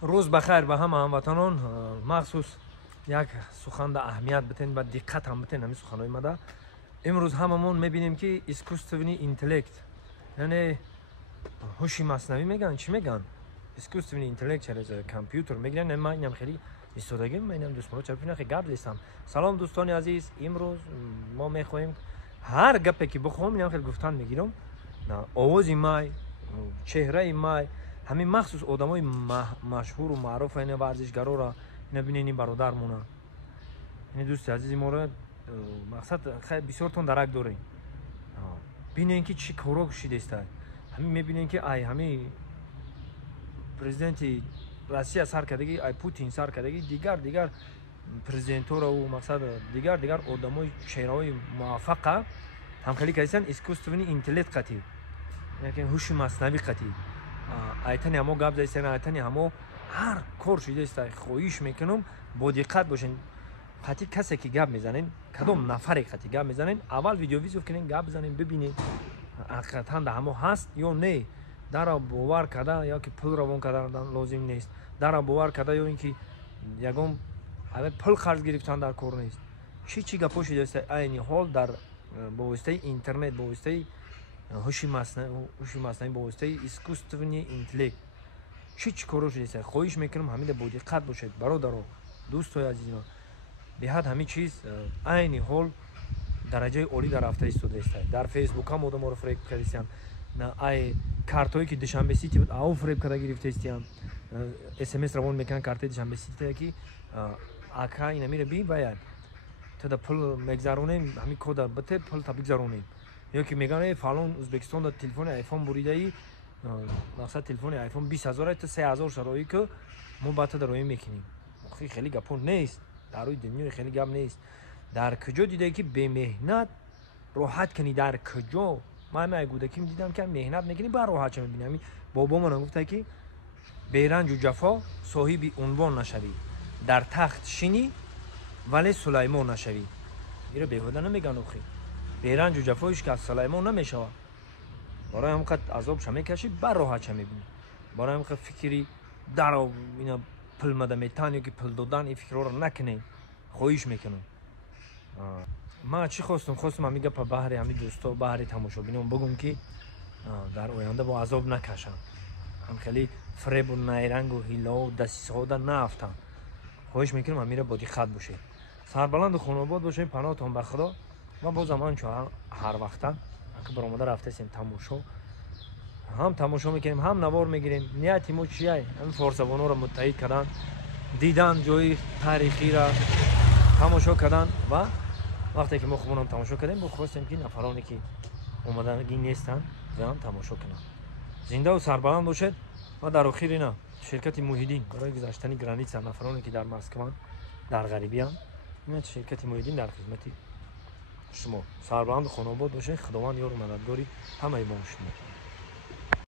روز بخیر به همه هموطنان. مخصوص یک سخن در اهمیت بتین و دقت هم بتین همین سخنهای مده. امروز هممون میبینیم که اسکوستونی اینتلکت، یعنی هوش مصنوعی میگن، چی میگن؟ اسکوستونی اینتلکت چرا کامپیوتر میگن. من اینم خیلی ایستادگی میبینم دوستان چرا خیلی گپ لیستم. سلام دوستان عزیز، امروز ما میخوایم هر گپی که بخوام اینم خیلی گفتن میگیرم. آواز مای، چهره مای، همین مخصوص آدمای مشهور و معروف این ورزشگرا را اینا ببینین برادر مونه. این دوست عزیز ما را مقصد خیلی بسیار تون درک داره. ببینین که چی کارا شده است. همین میبینین که ای همین پرزیدنت روسیه سر کردگی، ای پوتین سر کردگی، دیگر پرزیدنتورا و مقصد دیگر آدمای چهره‌های موفق هم خیلی کردن اسکوستونی اینتلکت قتی، یعنی هوش مصنوعی قتی. ایتنی همو گپ زدن، ایتنی همو هر کار شده است. خواهش میکنم با دقت باشین. قتی کسی که گپ میزنین، کدوم نفری قتی گپ میزنین، اول ویدیو کنین، گپ بزنین، ببینین حقیقتا ده همو هست یا نه. در باور کرده یا که پول روان کردن لازم نیست. در باور کرده یا اینکه یگام همه پول خرج گرفتن در کار نیست. چی گپ شده است. این حال در با واسطه اینترنت، با واسطه هوش مصنوعی، با واسطه اسکوستونی اینتلکت چی کارو شده است. خواهش میکنم همین با دقت باشید برادران، دوستای عزیزم. به حد همین چیز عین حال درجه عالی در رفته ایستاده است. در فیسبوک هم آدم رو فریب کردن. نه ای کارتایی که دشنبه سیتی بود او فریب کرده گرفته استیام. اس ام اس روان میکنن کارت دشنبه سیتی که آکا اینا میره بی باید تا پول مگذرونیم، همین کد بده پول تا بگذرونیم. یا که میگن فلان ازبکستان دا تلفن آیفون بریده ای، مثلا تلفن آیفون 20000 تا 3000 شرایی که ما بعد درویم میکنیم. خیلی گپون نیست در روی دنیا، خیلی گپ نیست. در کجا دیده که به مهنت راحت کنی؟ در کجا من گودکیم دیدم که مهنت میکنی بر راحت چه میبینی. بابا من گفته که بیرنج و جفا صاحب عنوان نشوی، در تخت شینی ولی سلیمان نشوی. میره بهوده نمیگن اخی. بیرنج و جفایش که از سلیمان نمیشوه. برای همقدر عذاب شمی کشی بر راحت چه میبینی. برای همقدر فکری در اینا پل مده میتانی که پل دادن این فکر رو نکنی. خواهش میکنم. من چی خواستم همیگه پا بحری همین دوستا بحری تماشا بینم بگم که در آینده با عذاب نکشم. هم خیلی فریب و نیرنگ و هیلا و دسیسه ها در نافتم. خواهش میکنم همیره با دقت باشه. سربلند و خانواد باشه، پناهتون به خدا. و با زمان چون هر وقتا که برآمده رفته سیم تماشا، هم تماشا میکنیم هم نوار میگیریم. نیتی ما چیه؟ هم فارسوانو رو متحد کردن، دیدن جای تاریخی را تماشا کردن و وقتی که ما خودمون تماشا کردیم بخواستیم که نفرانی که اومدن نیستن و هم تماشا کنن. زنده و سربلند باشید. و در آخر اینا شرکت موحدین برای گذاشتن گرانیت نفرانی که در مسکو در غریبی هم، این شرکت موحدین در خدمتی شما. سربلند خانواد باشید. خداوند یار و مددگاری همه ما شما.